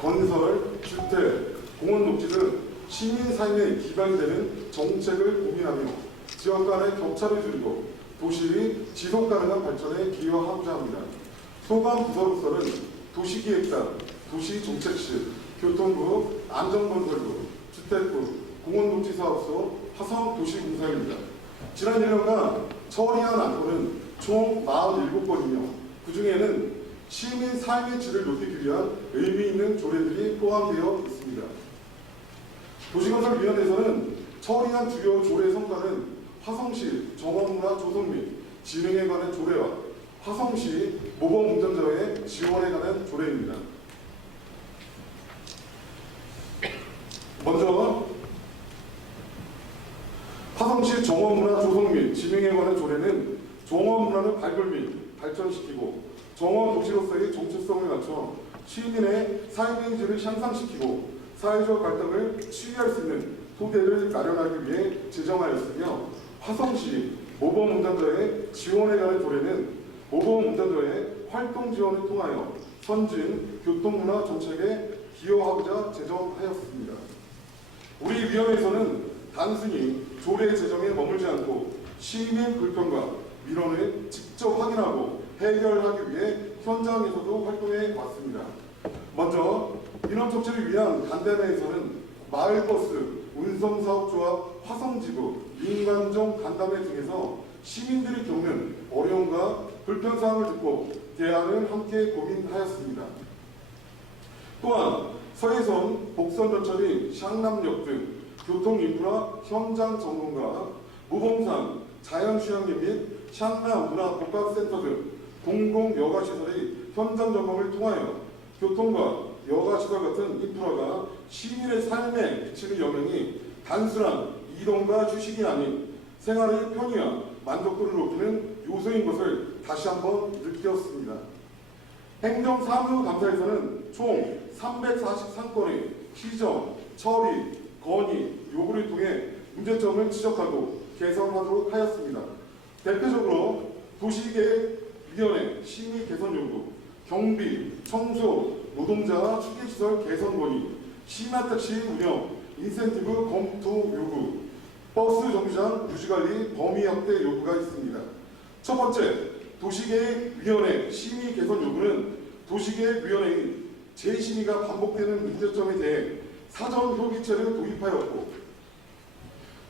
건설, 주택, 공원 녹지 등 시민 삶의 기반이 되는 정책을 고민하며 지역 간의 격차를 줄이고 도시의 지속 가능한 발전에 기여하고자 합니다. 소관 부서로서는 도시기획단, 도시정책실, 교통부, 안전건설부, 주택부, 공원녹지사업소, 화성도시공사입니다. 지난 1년간 처리한 안건은 총 47건이며 그 중에는 시민 삶의 질을 높이기 위한 의미 있는 조례들이 포함되어 있습니다. 도시건설위원회에서는 처리한 주요 조례 성과는 화성시 정원문화 조성 및 진흥에 관한 조례와 화성시 모범운전자의 지원에 관한 조례입니다. 먼저 화성시 정원문화 조성 및 진흥에 관한 조례는 정원문화를 발굴 및 발전시키고 정원 도시로서의 정체성을 갖춰 시민의 삶의 질을 향상시키고 사회적 갈등을 치유할 수 있는 토대를 마련하기 위해 제정하였으며, 화성시 모범운전자의 지원에 관한 조례는 모범운전자의 활동 지원을 통하여 선진 교통문화 정책에 기여하고자 제정하였습니다. 우리 위원회에서는 단순히 조례 제정에 머물지 않고 시민 불편과 민원을 직접 확인하고 해결하기 위해 현장에서도 활동해 왔습니다. 먼저 민원 촉진을 위한 간담회에서는 마을버스, 운송사업조합, 화성지구, 민간정 간담회 등에서 시민들이 겪는 어려움과 불편사항을 듣고 대안을 함께 고민하였습니다. 또한 서해선 복선전철이 샹남역 등 교통인프라 현장 점검과 무봉산 자연휴양림 및 샹남 문화복합센터 등 공공여가시설의 현장 점검을 통하여 교통과 여가시설 같은 인프라가 시민의 삶에 미치는 영향이 단순한 이동과 휴식이 아닌 생활의 편의와 만족도를 높이는 요소인 것을 다시 한번 느꼈습니다. 행정사무감사에서는 총 343건의 시정, 처리, 건의, 요구를 통해 문제점을 지적하고 개선하도록 하였습니다. 대표적으로 도시계획위원회 심의 개선 요구, 경비, 청소, 노동자 휴게시설 개선 건의, 시마택시 운영, 인센티브 검토 요구, 버스 정류장 유지관리 범위 확대 요구가 있습니다. 첫 번째, 도시계획위원회 심의 개선 요구는 도시계획위원회의 재심의가 반복되는 문제점에 대해 사전 협의체를 도입하였고,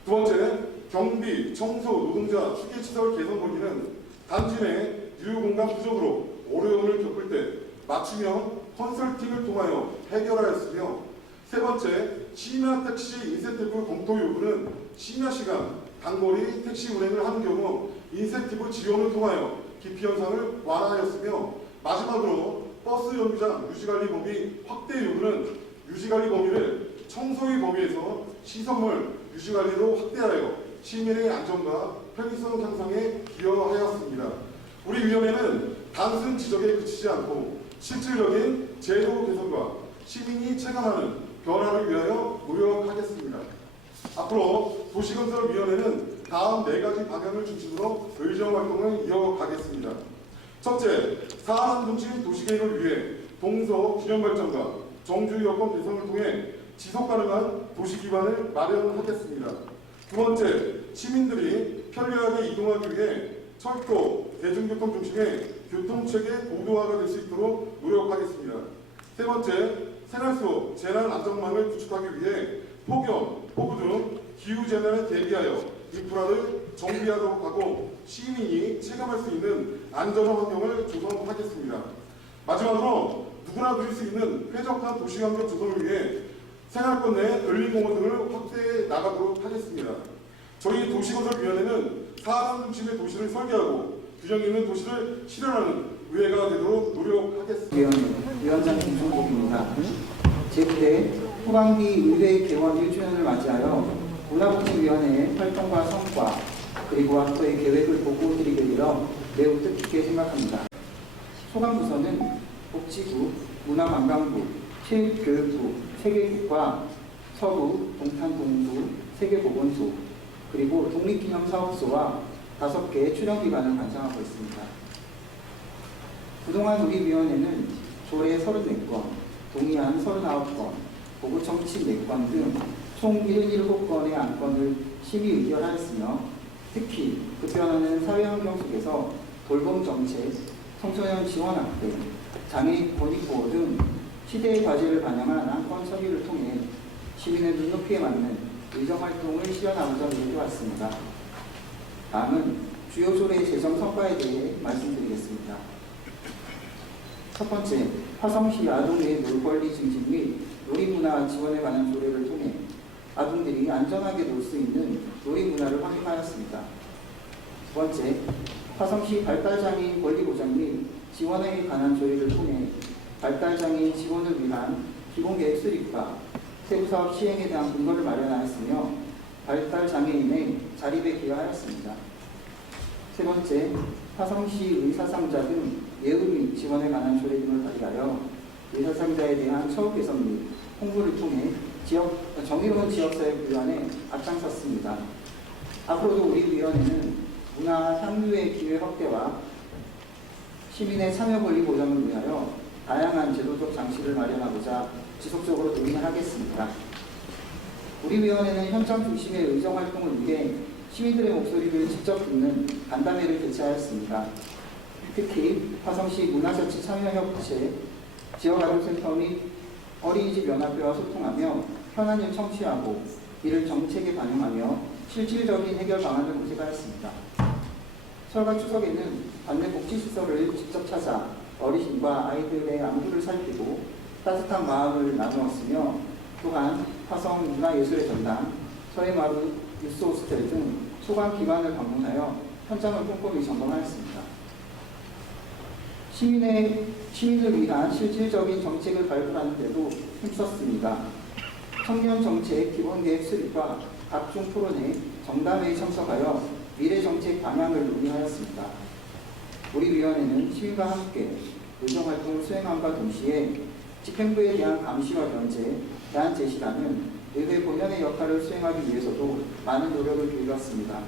두 번째, 경비, 청소, 노동자 휴게시설 개선 건의는 단지 내 유휴공간 부족으로 어려움을 겪을 때 맞춤형 컨설팅을 통하여 해결하였으며, 세 번째, 심야 택시 인센티브 검토 요구는 심야 시간 단거리 택시 운행을 하는 경우 인센티브 지원을 통하여 기피 현상을 완화하였으며, 마지막으로 버스 정류장 유지관리 범위 확대 요구는 유지관리 범위를 청소의 범위에서 시설물 유지관리로 확대하여 시민의 안전과 편의성 향상에 기여하였습니다. 우리 위원회는 단순 지적에 그치지 않고 실질적인 제도 개선과 시민이 체감하는 변화를 위하여 노력하겠습니다. 앞으로 도시건설위원회는 다음 4가지 방향을 중심으로 의정활동을 이어가겠습니다. 첫째, 사안 중심 도시계획을 위해 동서 균형발전과 정주 여건 개선을 통해 지속가능한 도시 기반을 마련하겠습니다. 두 번째, 시민들이 편리하게 이동하기 위해 철도, 대중교통 중심의 교통체계 고도화가 될 수 있도록 노력하겠습니다. 세 번째, 생활 속 재난 안전망을 구축하기 위해 폭염, 폭우 등 기후재난에 대비하여 인프라를 정비하도록 하고 시민이 체감할 수 있는 안전한 환경을 조성하겠습니다. 마지막으로 누구나 누릴 수 있는 쾌적한 도시환경 조성을 위해 생활권 내 근린공원 등을 확대해 나가도록 하겠습니다. 저희 도시건설위원회는 사람 중심의 도시를 설계하고 균형 있는 도시를 실현하는 의회가 되도록 노력하겠습니다. 위원장 김종국입니다. 제9대 후반기 의회 개원 1주년을 맞이하여 문화복지위원회의 활동과 성과 그리고 앞으로의 계획을 보고 드리기 위해 매우 뜻깊게 생각합니다. 소관부서는 복지부, 문화관광부, 체육교육부, 세계국과 서부, 동탄 동부, 세계보건소, 그리고 독립기념사업소와 5개의 출연기관을 관장하고 있습니다. 그동안 우리 위원회는 조례 34건, 동의안 39건, 보고청취 4건 등 총 77건의 안건을 심의 의결하였으며 특히 급변하는 사회환경 속에서 돌봄 정책, 청소년 지원 확대, 장애인 권익보호 등 시대의 과제를 반영한 안건 처리를 통해 시민의 눈높이에 맞는 의정활동을 실현하고자 노력해왔습니다. 다음은 주요 조례 제정 성과에 대해 말씀드리겠습니다. 첫 번째, 화성시 아동 내 놀권리 증진 및 놀이문화 지원에 관한 조례를 통해 아동들이 안전하게 놀 수 있는 놀이문화를 확립하였습니다. 두 번째, 화성시 발달장애인 권리 보장 및 지원에 관한 조례를 통해 발달장애인 지원을 위한 기본계획 수립과 세부사업 시행에 대한 근거를 마련하였으며 발달장애인의 자립에 기여하였습니다. 세 번째, 화성시 의사상자 등 예우 및 지원에 관한 조례 등을 발의하여 의사상자에 대한 처우 개선 및 홍보를 통해 정의로운 지역사회 구현에 앞장섰습니다. 앞으로도 우리 위원회는 문화 향유의 기회 확대와 시민의 참여 권리 보장을 위하여 다양한 제도적 장치를 마련하고자 지속적으로 논의하겠습니다. 우리 위원회는 현장 중심의 의정활동을 위해 시민들의 목소리를 직접 듣는 간담회를 개최하였습니다. 특히 화성시 문화자치 참여협체, 지역아동센터 및 어린이집 연합회와 소통하며 현안을 청취하고 이를 정책에 반영하며 실질적인 해결 방안을 모색하였습니다. 설과 추석에는 관내 복지시설을 직접 찾아 어르신과 아이들의 안부를 살피고 따뜻한 마음을 나누었으며 또한 화성 문화예술의 전당, 서해마루 유스 호스텔 등 소관기관을 방문하여 현장을 꼼꼼히 점검하였습니다. 시민을 위한 실질적인 정책을 발굴하는 데도 힘썼습니다. 청년 정책 기본계획 수립과 각종 토론회, 정담회에 참석하여 미래 정책 방향을 논의하였습니다. 우리 위원회는 시민과 함께 의정활동을 수행함과 동시에 집행부에 대한 감시와 견제, 대안 제시라는 의회 본연의 역할을 수행하기 위해서도 많은 노력을 기울였습니다.